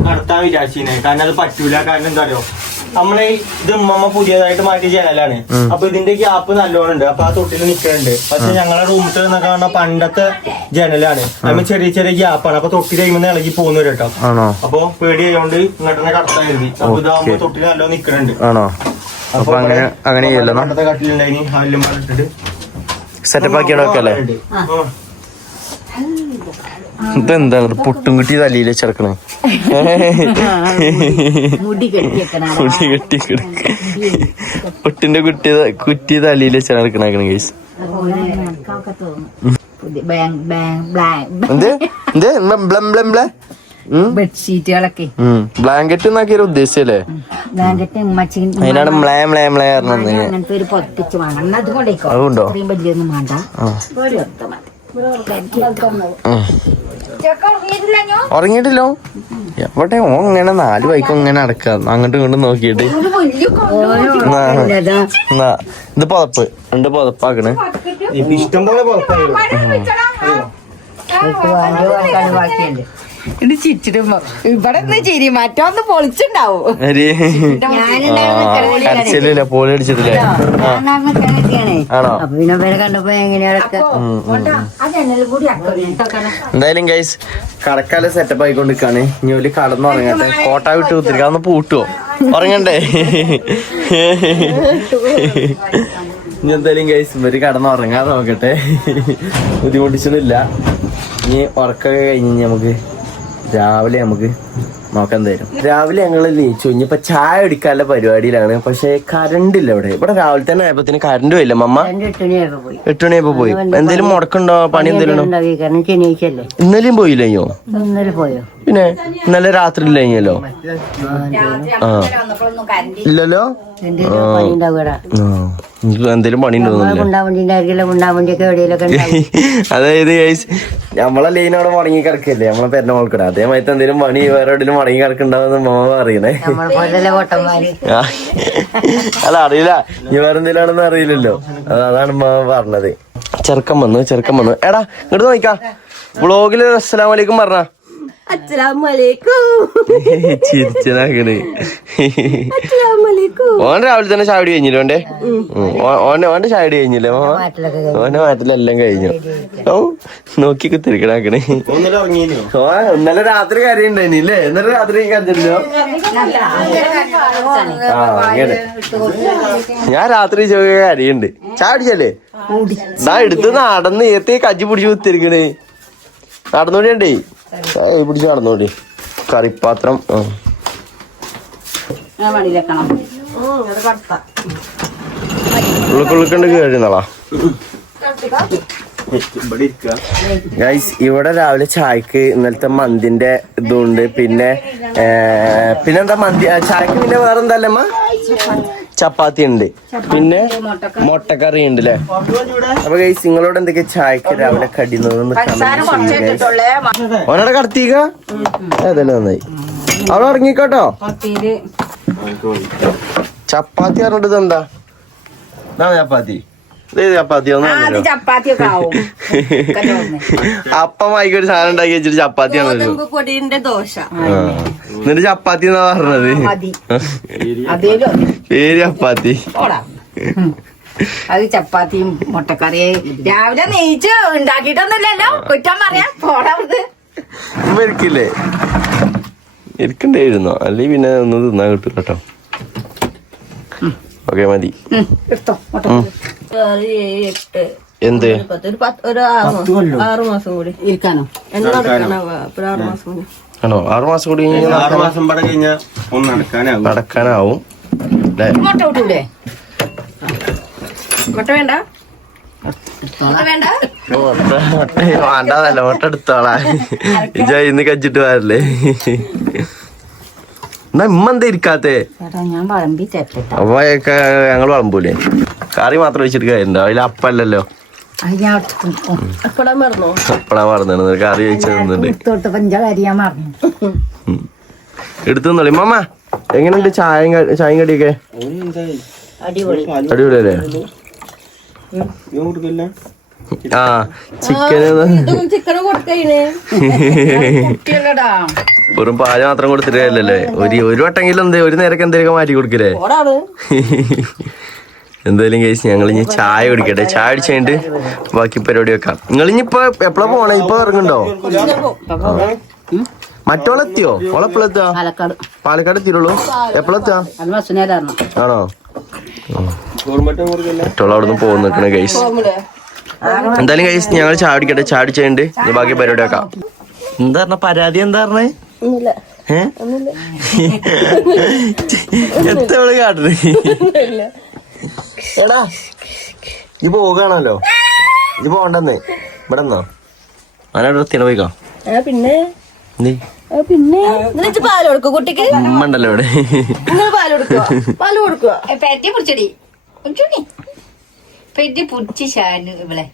നടത്താൻ വിചാരിച്ചിരുന്നത്. കാരണം അത് പറ്റൂല. കാരണം എന്താ പറയുക, നമ്മളെ ഇത് ഉമ്മ പുതിയതായിട്ട് മാറ്റിയ ജനലാണ്. അപ്പൊ ഇതിന്റെ ഗ്യാപ്പ് നല്ലോണം ഉണ്ട്. അപ്പൊ ആ തൊട്ടിൽ നിൽക്കുന്നുണ്ട്. പക്ഷെ ഞങ്ങളെ റൂമിൽ എന്നൊക്കെ കാണുന്ന പണ്ടത്തെ ജനലാണ്. അതിന് ചെറിയ ചെറിയ ഗ്യാപ്പാണ്. അപ്പൊ തൊട്ടി കഴിയുമ്പോൾ ഇളകി പോകുന്നു കേട്ടോ. അപ്പൊ പേടി ആയതുകൊണ്ട് ഇങ്ങോട്ട് തന്നെ കടത്താൻ കരുതി. അപ്പൊ ഇതാകുമ്പോ തൊട്ടിൽ നല്ലോണം നിൽക്കുന്നുണ്ട്. അപ്പൊ അങ്ങനെ പണ്ടത്തെ കട്ടിലുണ്ടായിന് എല്ലാം പറഞ്ഞിട്ട് സെറ്റപ്പ് ആക്കിയല്ലേ. ഇതെന്താണ് പുട്ടും കുട്ടി തലയിൽ വെച്ചെടുക്കണേ? മുടി കെട്ടി പുട്ടിന്റെ കുറ്റി തലയിൽ വെച്ചെടുക്കണ ഗൈസ്. ബെഡ്ഷീറ്റുകളൊക്കെ ബ്ലാങ്കറ്റ് എന്നാക്കിയ ഉദ്ദേശിച്ചല്ലേ? അതിനാണ് അങ്ങനത്തെ ഒരു പൊത്തിച്ച് വേണം. അതുകൊണ്ടേക്കോ അതുകൊണ്ടോ വലിയൊന്നും വേണ്ട. ഉറങ്ങിയിട്ടില്ലോ എവിടെ? ഓ ഇങ്ങനെ 4 വൈക്കും ഇങ്ങനെ നടക്കാം അങ്ങോട്ടും ഇങ്ങോട്ടും നോക്കിയിട്ട്. ഇത് പുതപ്പ് 2 പുതപ്പാക്കണ്. ഇഷ്ടം പോലെ ബാക്കിയുണ്ട്. ഇത് ചിരിച്ചിട്ട് ഇവിടെ ചിരി മറ്റൊന്ന് പൊളിച്ചുണ്ടാവും. കരച്ചില്ല പോളി അടിച്ചിട്ടില്ലേ? ആണോ? പിന്നെ പേരെ കണ്ടപ്പോ എങ്ങനെയൊക്കെ എന്തായാലും ഗൈസ് കടക്കാല സെറ്റപ്പ് ആയിക്കൊണ്ടിരിക്കാണ്. ഇനി ഒരു കടന്നുറങ്ങട്ടെ. കോട്ട വിട്ട് കുത്തിരിക്ക ഒന്ന് പൂട്ടുവോ? ഉറങ്ങണ്ടേ? ഇനി എന്തായാലും ഗൈസ് ഇവര് കടന്നുറങ്ങാൻ നോക്കട്ടെ. ബുദ്ധിമുട്ടിച്ചൊന്നുമില്ല. ഇനി ഉറക്കൊക്കെ കഴിഞ്ഞ് നമുക്ക് രാവിലെ നമുക്ക് നോക്കാൻ തരും. രാവിലെ ഞങ്ങൾ നീച്ചു ഇനിയിപ്പൊ ചായ എടുക്കാനുള്ള പരിപാടിയിലാണ്. പക്ഷെ കറണ്ട് ഇല്ല ഇവിടെ രാവിലെ തന്നെ ആയപ്പോത്തിന് കറണ്ട് പോയില്ല. മമ്മ 8 മണിയായപ്പോ പോയി. എന്തേലും മുടക്കുണ്ടോ? പണി എന്തേലും? ഇന്നലെയും പോയില്ലോ? ഇന്നലെ പോയോ? പിന്നെ ഇന്നലെ രാത്രി ഇല്ല കഴിഞ്ഞല്ലോ. ഇല്ലല്ലോ. എന്തേലും പണി അതായത് നമ്മളെ ലൈനോടെ മുടങ്ങി കിടക്കല്ലേ നമ്മളെ പെരുന്ന മോൾക്കൂടെ. അതേമാതിരി എന്തെങ്കിലും പണി വേറെ എവിടെയും മുടങ്ങി കിടക്കുന്നുണ്ടാവുന്ന മോമ അറിയണേ. അല്ല അറിയില്ല, ഇനി വേറെ എന്തെങ്കിലും ആണെന്ന് അറിയില്ലല്ലോ. അതാണ് മോമ പറഞ്ഞത്. ചെറുക്കം വന്നു എടാ ഇങ്ങോട്ട് നോക്കാം. വ്ളോഗില് അസ്സലാമു അലൈക്കും പറഞ്ഞ ചിരിച്ചനാക്കണ്. ഓൻ രാവിലെ തന്നെ ചാടി കഴിഞ്ഞില്ലേ? ഓന്റെ ചാടി കഴിഞ്ഞില്ലേ? ഓന്റെ മാറ്റിലെല്ലാം കഴിഞ്ഞു. ഓ നോക്കി കുത്തിരിക്കണാക്കണേ. ഇന്നലെ രാത്രി കാര്യണ്ടായില്ലേ? ഇന്നലെ രാത്രി കണ്ടില്ലോ? അങ്ങനെ ഞാൻ രാത്രി കാര്യണ്ട്. ചാടിച്ചല്ലേ ഇതാ എടുത്ത് നടന്ന് ഏത്തേ കജ്ജി പിടിച്ച് കുത്തിരിക്കണേ. നടന്നോടിയണ്ടേ പിടിച്ച് നടന്നോടി. കറിപ്പാത്രം ഉള്ളിക്കുള്ളിക്കണ്ട് കഴിയുന്നാളാ ഗൈസ്. ഇവിടെ രാവിലെ ചായക്ക് ഇന്നലത്തെ മന്തിന്റെ ഇതുണ്ട്. പിന്നെന്താ മന്തി ചായക്ക് പിന്നെ വേറെന്തല്ലമ്മ? ചപ്പാത്തി ഉണ്ട്, പിന്നെ മുട്ടക്കറി ഉണ്ട് അല്ലേ? അപ്പൊ ഗൈസ് നിങ്ങളോട് എന്തൊക്കെ ചായക്ക് രാവിലെ കടിയുന്നതെന്ന് ഓനോടെ കടത്തിക്ക. ഏതല്ലേ നന്നായി. അവിടെ ഇറങ്ങിക്കോട്ടോ. ചപ്പാത്തി പറഞ്ഞിട്ട് എന്താ ചപ്പാത്തി? ചപ്പാത്തി അപ്പം വായിക്കൊരു സാധനം ഉണ്ടാക്കി വെച്ചിട്ട് ചപ്പാത്തിയാണല്ലോ. എന്നിട്ട് ചപ്പാത്തി എന്നാ പറഞ്ഞത്. പേര് ചപ്പാത്തി. അത് ചപ്പാത്തിയും മുട്ടക്കറിയും രാവിലെ നെയ്ച്ച് ഉണ്ടാക്കിയിട്ടൊന്നുമില്ലല്ലോ. കുറ്റം പറയാം. പോടാ ഇരിക്കില്ലേ ഇരിക്കണ്ടായിരുന്നോ അല്ലെ പിന്നെ ഒന്നും തിന്നാൻ കിട്ടൂല കേട്ടോ. ഓക്കെ മതി. എന്ത് 6 മാസം കൂടി ഇരിക്കാനോ? ആണോ? 6 മാസം കൂടി 6 മാസം നടക്കാനാവും. മുട്ട വിട്ടൂലേ? മുട്ട വേണ്ട, വേണ്ടതല്ല മുട്ട എടുത്തോളാ. ഇന്ന് കച്ചിട്ട് വരല്ലേ? എന്നാ ഇമ്മ എന്താ ഇരിക്കാത്തേ? ഞാൻ വളമ്പി തരട്ടെ. അപ്പൊക്കെ ഞങ്ങൾ വളമ്പൂലേ? കറി മാത്രം വെച്ചിട്ട് കാര്യണ്ടോ? അതിൽ അപ്പല്ലല്ലോ. എപ്പളാ മറന്നു കറി വെച്ചതുണ്ട്. എടുത്തുന്നോളി മമ്മ. എങ്ങനെയുണ്ട് ചായയും കടിയൊക്കെ? അടിപൊളിയല്ലേ? ആ വെറും പാല് മാത്രം കൊടുത്തിട്ടല്ലേ? ഒരു വട്ടെങ്കിലും ഒരു നേരൊക്കെ എന്തേലൊക്കെ മാറ്റി കൊടുക്കലേ? എന്തായാലും കേസ് ഞങ്ങൾ ഇനി ചായ കുടിക്കട്ടെ. ചായ അടിച്ചു കഴിഞ്ഞിട്ട് ബാക്കി പരിപാടി വെക്കാം. നിങ്ങൾ ഇനിയിപ്പോ എപ്പഴാ പോണേ? ഇപ്പൊ ഇറങ്ങുണ്ടോ? മറ്റോളെത്തിയോ? ഓളെപ്പോഴെത്താ? പാലക്കാട് എത്തിയുള്ളൂ. എപ്പോഴെത്താ? ആണോ? മറ്റോള അവിടുന്ന് പോകുന്ന നിക്കണേ ഗൈസ്. എന്തായാലും ഗൈസ് ഞങ്ങൾ ചായ കുടിക്കട്ടെ. ചായ അടിച്ചു കഴിഞ്ഞിട്ട് ഇനി ബാക്കി പരിപാടി വെക്കാം. എന്താ പറഞ്ഞ പരാതി? എന്താ പറഞ്ഞേ? എത്തോള് കാട്ടണേ? എടാ ഇത് പോകാണല്ലോ. ഇത് പോകണ്ടെന്നേ. ഇവിടെ നിന്നോ? അവനവിടെ എത്തിയാണ് പോയിക്കോ. പിന്നെ പാല് കൊടുക്കും കുട്ടിക്ക്. ഉമ്മണ്ടല്ലോ ഇവിടെ. പാല് കൊടുക്കുക. പെട്ടി പിടിച്ചടി പെട്ടി പിടിച്ച് ഷാനു ഇവിടെ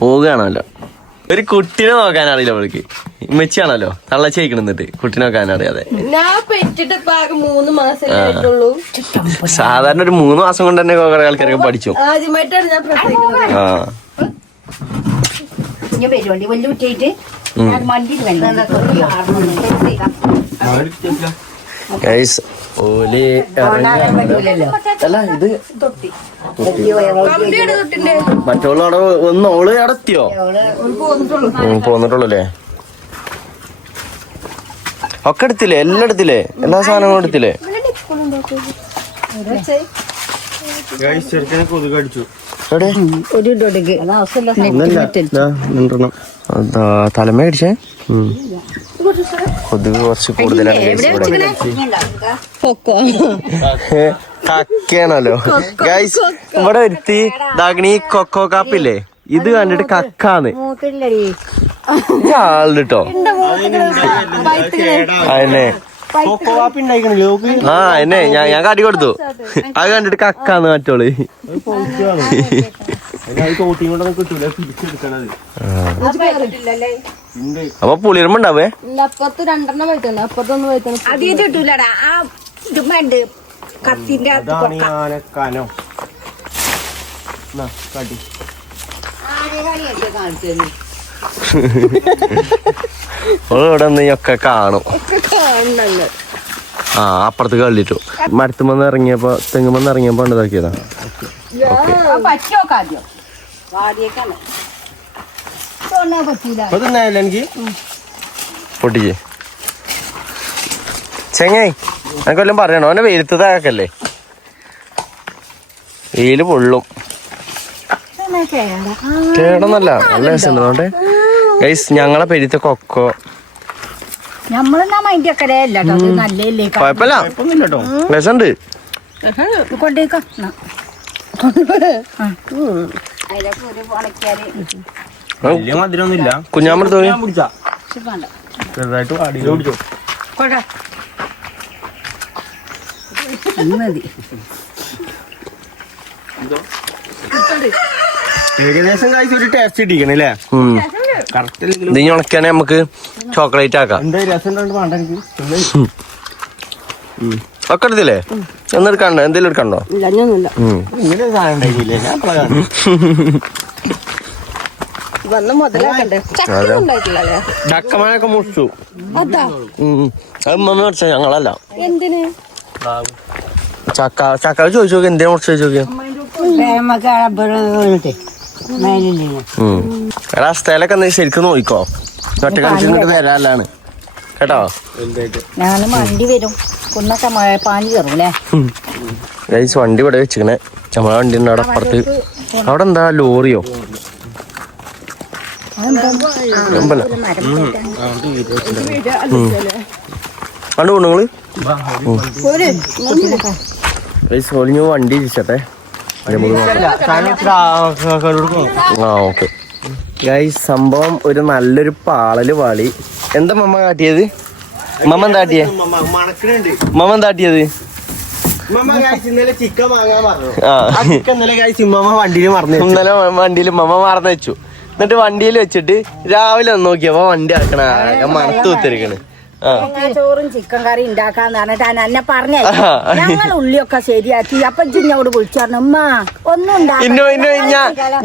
പോവുകയാണല്ലോ. ഒരു കുട്ടീനെ നോക്കാൻ അറിയില്ല അവൾക്ക്. മെച്ചാണല്ലോ തള്ളച്ചേക്കണെന്നിട്ട് കുട്ടീനെ നോക്കാൻ അറിയാതെ. സാധാരണ ഒരു 3 മാസം കൊണ്ട് തന്നെ കുറെ ആൾക്കാരൊക്കെ പഠിച്ചു. ആ മറ്റോളവിടെ ഒന്ന് ഓള് അടത്തിയോ? പോന്നിട്ടുള്ളൂല്ലേ? ഒക്കെ എടുത്തില്ലേ? എല്ലാം എടുത്തില്ലേ? എല്ലാ സാധനങ്ങളും എടുത്തില്ലേ? തലമേ അടിച്ചേ. കൊതുക് കുറച്ച് കൂടുതലാണ്. കക്കയാണല്ലോ ഗൈസ്. ഇവിടെ ഒരുത്തി ഇതാകണി കൊക്കോ കാപ്പില്ലേ? ഇത് കണ്ടിട്ട് കക്കാന്ന് ആളിട്ടോ. അതന്നെ ആ എന്നെ ഞാൻ കാട്ടി കൊടുത്തു. അത് കണ്ടിട്ട് കക്കാന്ന് മറ്റോള്. അപ്പൊ പുളിയറുമ്പുണ്ടാവേ? ഇവിടെ ഒന്ന് ഒക്കെ കാണും. ആ അപ്പുറത്ത് കള്ളിട്ടു. മരത്തുമെന്ന് ഇറങ്ങിയപ്പോ തെങ്ങുമെന്ന് ഇറങ്ങിയപ്പോ ഇതാക്കിയതാ. പൊട്ടിക്ക് ചെങ്ങായി. എനിക്കൊല്ലം പറയണോ? അവനെ വെയിലത്ത് താക്കല്ലേ? വെയില് പൊള്ളും. കേടൊന്നല്ല, നല്ല രസമുണ്ട്. അതുകൊണ്ട് ഗൈസ് ഞങ്ങളെ പെരിത്തെ കൊക്കോ കൊഴപ്പല്ല, രസമുണ്ട്. കുഞ്ഞാമ്പഴത്തോ ചെറുതായിട്ട് ഏകദേശം കഴിച്ച് ഒരു ടേസ്റ്റ് കിട്ടിക്കണല്ലേ? ഇത് ഉണക്കാനെ നമുക്ക് ചോക്ലേറ്റ് ആക്കാം. ഒക്കെ എടുത്തില്ലേ? ഒന്നെടുക്കണ്ടോ? എന്തെങ്കിലും എടുക്കണ്ടോ? ചക്കമാനൊക്കെ മുറിച്ചു. അത് മമ്മി മുറിച്ച ഞങ്ങളല്ല. ചക്ക ചോദിച്ചു നോക്കി. എന്തിനാ മുറിച്ച് ചോദിച്ചു നോക്കിയാ? എടാ സ്ഥലമൊക്കെ ഒന്ന് ശരിക്കും നോക്കിക്കോ ഒറ്റക്കണിച്ചിട്ട് വരാല്ലാണ് കേട്ടോ. ഞാനും വണ്ടി വരും കുന്നൊക്കെ പാനി കയറൂലേ. ഗൈസ് വണ്ടി ഇവിടെ വെച്ചിങ്ങനെ നമ്മളെ വണ്ടി ഉണ്ട് അവിടെ അപ്പുറത്ത്. അവിടെ എന്താ ലോറിയോ കണ്ടു നിങ്ങള് ഒലിഞ്ഞു വണ്ടി തിരിച്ചട്ടെ. ആ ഓക്കെ ഗൈസ് സംഭവം ഒരു നല്ലൊരു പാളല് പാളി. എന്താ മമ്മ കാട്ടിയത്? മമ്മ എന്താ കാട്ടിയേ? മമ്മ എന്താ കാട്ടിയത്? ഇന്നലെ വണ്ടിയിൽ മമ്മ മറന്നു വെച്ചു. എന്നിട്ട് വണ്ടിയിൽ വെച്ചിട്ട് രാവിലെ ഒന്ന് നോക്കിയപ്പോ വണ്ടി ഇറക്കണ മണത്ത് കുത്തിരിക്കണ്. ചോറും ചിക്കൻ കറി ഉണ്ടാക്കാന്ന് പറഞ്ഞിട്ട് എന്നെ പറഞ്ഞേ ഞങ്ങൾ ഉള്ളിയൊക്കെ ശരിയാക്കി. അപ്പൊ ഇഞ്ഞോട് വിളിച്ചു പറഞ്ഞു ഉമ്മ ഒന്നും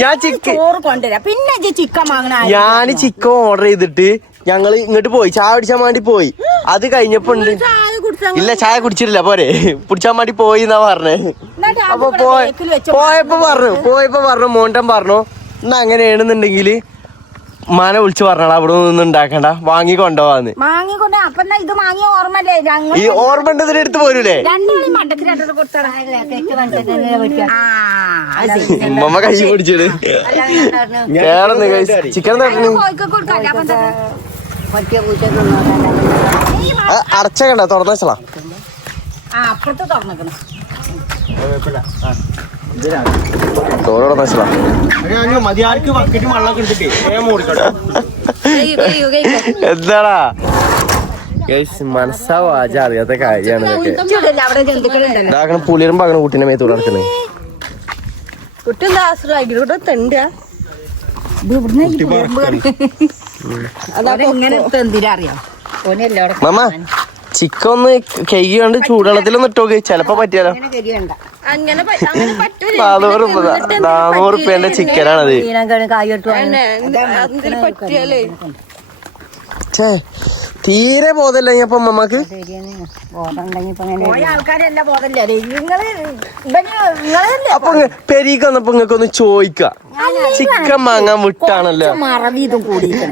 ഞാൻ ചോറ് കൊണ്ടുവരാം പിന്നെ ചിക്കൻ വാങ്ങണ. ഞാൻ ചിക്കൻ ഓർഡർ ചെയ്തിട്ട് ഞങ്ങള് ഇങ്ങോട്ട് പോയി ചായ കുടിച്ചാൻ വേണ്ടി പോയി. അത് കഴിഞ്ഞപ്പോ ഉണ്ട് ഇല്ല ചായ കുടിച്ചിട്ടില്ല പോരെ കുടിച്ചാൻ വേണ്ടി പോയി എന്നാ പറഞ്ഞേ. അപ്പൊ പോയപ്പോ പറഞ്ഞു മോണ്ടൻ പറഞ്ഞു എന്നാ അങ്ങനെയാണെന്നുണ്ടെങ്കിൽ മാനെ വിളിച്ച് പറഞ്ഞാ അവിടെ നിന്ന് ഉണ്ടാക്കണ്ട വാങ്ങിക്കൊണ്ടോവാന്ന്. ഈ ഓർമ്മ എടുത്ത് പോരൂലേ മമ്മ കൈ പിടിച്ചിട്ട് ചിക്കൻ അടച്ചക്കണ്ട തുറന്ന വെച്ചളാ. എന്താടാ മനസ്സാ വാച അറിയാത്ത കാര്യമാണ് ഇതൊക്കെ. പുളിയും പകരം കുട്ടീനെ മേത്തൂടെ നടക്കുന്നത്. മമ്മ ചിക്കൻ ഒന്ന് കൈകൊണ്ട് ചൂടുവെള്ളത്തിലൊന്ന് ഇട്ടോക്ക് ചിലപ്പോ പറ്റിയാലോ. 400 റുപ്യന്റെ ചിക്കനാണത്. തീരെ ബോധമല്ല അപ്പൊ മമ്മക്ക്. അപ്പൊ പെരീക്ക് വന്നപ്പോ നിങ്ങൾക്കൊന്ന് ചോദിക്കാം ചിക്കൻ വാങ്ങാൻ വിട്ടാണല്ലോ.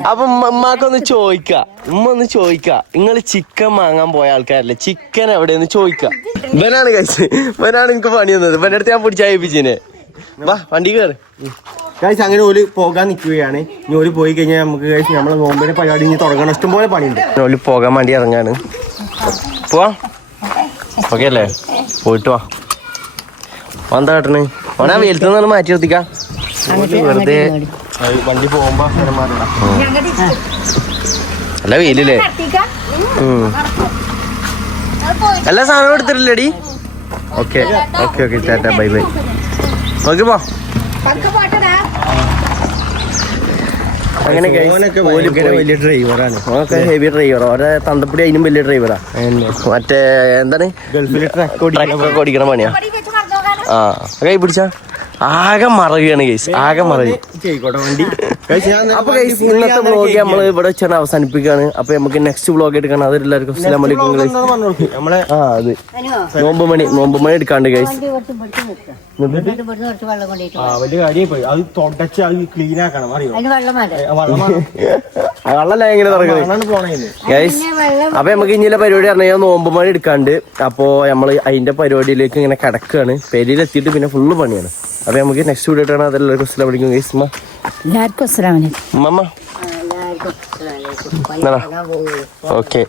അപ്പൊ ഉമ്മാക്കൊന്ന് ചോദിക്കാം ഉമ്മ ഒന്ന് ചോദിക്കാം നിങ്ങൾ ചിക്കൻ വാങ്ങാൻ പോയ ആൾക്കാരല്ലേ ചിക്കൻ എവിടെയെന്ന് ചോദിക്കാം. ഇവനാണ് കഴിച്ച് ഇവനാണ് എനിക്ക് പണി തന്നത്. ഇവന്റെ അടുത്ത് ഞാൻ പിടിച്ചയപ്പിച്ചിനെ. വാ വണ്ടി കയറി. അങ്ങനെ ഓല് പോകാൻ നിൽക്കുകയാണ്. ഇനി ഓല് പോയി കഴിഞ്ഞാൽ നമുക്ക് നമ്മളെ നോമ്പിന്റെ പരിപാടി ഇനി തുടങ്ങണം. ഇഷ്ടംപോലെ പണിയുണ്ട്. ഓല് പോകാൻ വേണ്ടി ഇറങ്ങാണ്. പോവാ ഓക്കെ അല്ലേ? പോയിട്ട് വാ. എന്താ കേട്ടണ് ഓനാ വെയിലത്ത് നിന്ന് മാറ്റി നിർത്തിക്കാം. വെറുതെ വണ്ടി പോകുമ്പോ അല്ല വെയിലല്ലേ. എല്ലാ സാധനവും എടുത്തിട്ടില്ലേടി? Okay okay okay tata bye bye. നോക്കി പോ. അങ്ങനെ വലിയ ഡ്രൈവറാണ്. Heavy driver. ഓരോ തന്തപ്പൊടി അതിനും വലിയ ഡ്രൈവറാ. മറ്റേ എന്താണ് ഗൾഫിൽ ട്രക്കൊക്കെ ഓടിക്കണ പണിയാ. ആ കൈ പിടിച്ചാ ആകെ മറവിയാണ് കേസ്. ആകെ മറവി. അപ്പൊ ഇന്നത്തെ വ്ളോഗ് നമ്മൾ ഇവിടെ വെച്ചാണ് അവസാനിപ്പിക്കുകയാണ്. അപ്പൊ നമുക്ക് നെക്സ്റ്റ് വ്ളോഗ് എടുക്കണം. അത് എല്ലാവർക്കും അസ്സലാമു അലൈക്കും. ആ അത് നോമ്പ് മണി എടുക്കാണ്ട് കേസ്. വലിയ കാര്യമായി പോയി. അത് തുടച്ച് അത് ക്ലീൻ ആക്കണം. വെള്ളമല്ല എങ്ങനെ തുടങ്ങുന്നത് ഗൈസ്. അപ്പൊ നമുക്ക് ഇനിയുള്ള പരിപാടി പറഞ്ഞാൽ നോമ്പ് മണി എടുക്കാണ്ട്. അപ്പൊ നമ്മള് അതിന്റെ പരിപാടിയിലേക്ക് ഇങ്ങനെ കിടക്കുകയാണ്. പെരിയിലെത്തിയിട്ട് പിന്നെ ഫുള്ള് പണിയാണ്. അപ്പൊ നമുക്ക് നെക്സ്റ്റ് വീഡിയോ ഇട്ടാണ്. അതെല്ലാവർക്കും അസ്സലാമു അലൈക്കും ഗൈസ്. എല്ലാവർക്കും അസ്സലാമു അലൈക്കും. മമ്മ ഓക്കെ.